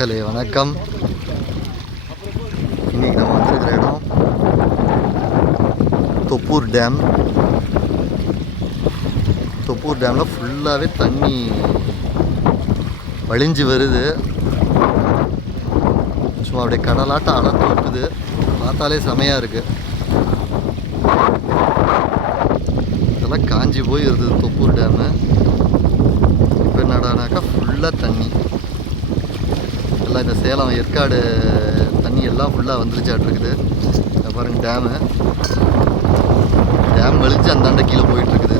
மக்களே வணக்கம். இன்றைக்கி நம்ம வந்திருக்கிற இடம் தொப்பூர் டேம். தொப்பூர் டேமில் ஃபுல்லாகவே தண்ணி வழிஞ்சு வருது. சும்மா அப்படியே கடலாட்டம் அலர்ந்து வருது. பார்த்தாலே செமையாக இருக்குது. இதெல்லாம் காஞ்சி போய் இருந்தது தொப்பூர் டேமு. இப்போ என்னடானாக்கா ஃபுல்லாக தண்ணி. எல்லாம் இந்த சேலம் ஏற்காடு தண்ணி எல்லாம் ஃபுல்லாக வந்துருச்சாட்ருக்குது. இதை பாருங்கள் டேம் வலிச்சு அந்தாண்ட கீழே போயிட்டுருக்குது.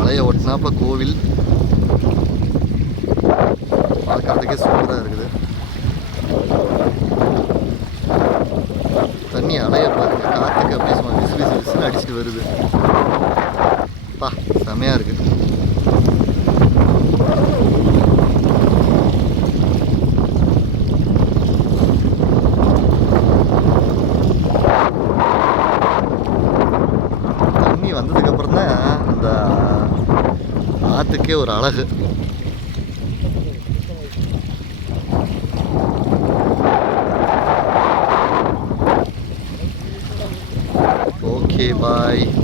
மலையை ஒட்டினாப்பில் கோவில் பார்க்கறதுக்கே சூப்பராக இருக்குது. தண்ணி அலைய பாருங்க, காற்றுக்கு அப்படியே சும்மா விசு விசு விசுன்னு அடிச்சுட்டு வருது. பா செமையாக இருக்குது. தண்ணி வந்ததுக்கப்புறம் தான் அந்த ஆற்றுக்கே ஒரு அழகு. Okay, bye.